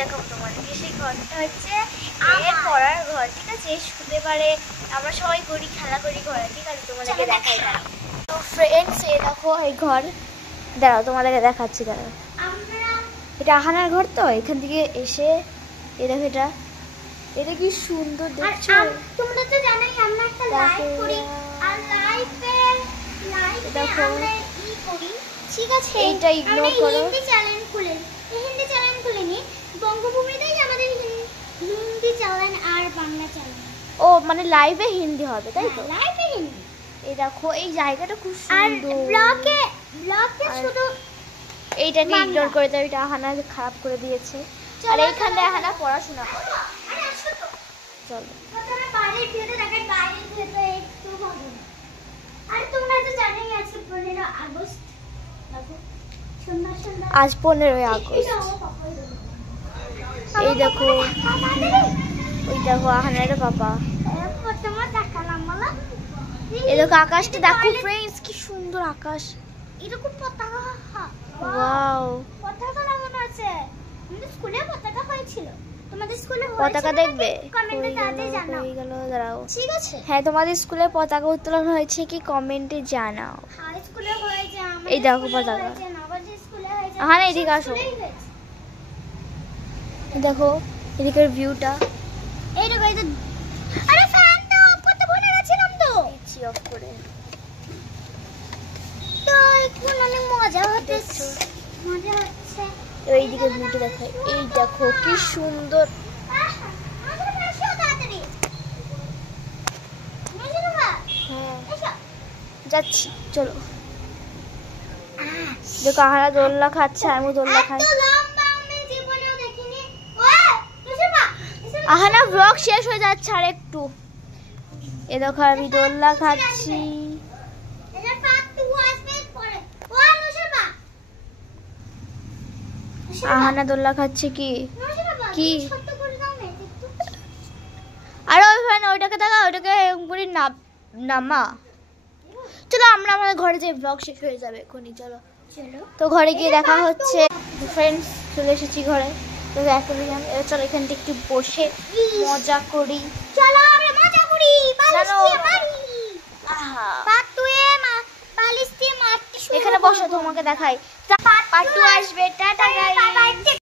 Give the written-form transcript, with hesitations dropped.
দেখাবো তোমাদেরকে। সেই ঘরটা হচ্ছে এর পড়ার ঘর, ঠিক আছে? শুতে পারে, আমরা সবাই করি, খেলা করি ঘরে, ঠিক আছে? তোমাদেরকে দেখাই না। তো ফ্রেন্ডস, এই দেখো এই ঘর, দাঁড়াও তোমাদেরকে দেখাচ্ছি, দাঁড়াও। এটা আহানার ঘর, তো এখান থেকে এসে এই দেখো এটা কি সুন্দর দেখছো। তোমরা তো জানোই আমরা একটা লাইভ করি, আর লাইভে আমরা কি করি, ঠিক আছে? এইটা ইগনোর করো। হিন্দি চ্যানেল খুলেনি, বঙ্গভূমিতেই আমাদের হিন্দি চ্যানেল আর বাংলা চ্যানেল। ও মানে লাইভে হিন্দি হবে, তাই তো? লাইভে হিন্দি। এই দেখো এই জায়গাটা খুব সুন্দর। আর ব্লগে শুধু এইটাকে ইগনোর করে দাও, এটা আহানা খারাপ করে দিয়েছে। আর এইখানে আহানা পড়াশোনা করে। আরে আসো তো, চলো তোমরা বাইরের ভিউটা দেখাই, বাইরের ভিউটা একটু ভালো। আর তোমরা তো জানোই আজকে 15 আগস্ট, দেখো সুন্দর সুন্দর। আজ 15 আগস্ট। এই দেখো ওই দেখো আহানার পাপা। তোমার দেখালাম বলো। এই দেখো আকাশটা দেখো ফ্রেন্ডস, কি সুন্দর আকাশ। এরকম পতাকা, ওয়াও, পতাকা লাগানো আছে। আমাদের স্কুলে পতাকা হয়েছিল। তোমাদের স্কুলে পতাকা দেখবে? কমেন্টে তাড়াতাড়ি জানাও। হয়ে গেল, দাঁড়াও। ঠিক আছে? হ্যাঁ, তোমাদের স্কুলে পতাকা উত্তোলন হয়েছে কি কমেন্টে জানাও। হাই স্কুলে হয়েছে, আমাদের এই দেখো স্কুলে পতাকা। হয়েছে, নবাজি স্কুলে হয়েছে। আহানা এদিকে আসো। দেখো এদিকের ভিউটা। এই দেখো, এই তো। আরে ফ্যানটা অফ করতে ভুলে গেছিলাম তো। দিচ্ছি অফ করে। তো এখন অনেক মজা হচ্ছে। এইদিকে ভিউটা দেখাই। এই দেখো কি সুন্দর। হ্যাঁ যাচ্ছি, চলো। দেখো আহারা দোলনা খাচ্ছে, আমি দোলনা খাই। আহানা ব্লগ শেষ হয়ে যাচ্ছে আর একটু। এ দেখো আমি দোলনা খাচ্ছি। আহানা দোলনা খাচ্ছে কি কি আরে ওইখানে ওইটাকে দেখা, ওইটাকে করে নামা। চলো আমরা আমাদের ঘরে যাই, ব্লগ শেষ হয়ে যাবে এখনই। চলো তো ঘরে গিয়ে দেখা হচ্ছে। ফ্রেন্ডস চলে এসেছি ঘরে। তো এখন চলো এখান থেকে একটু বসে মজা করি। চলো আমরা মজা করি। এখানে বসো, তোমাকে দেখাই। পার্ট 2 আসবে। Tata guys.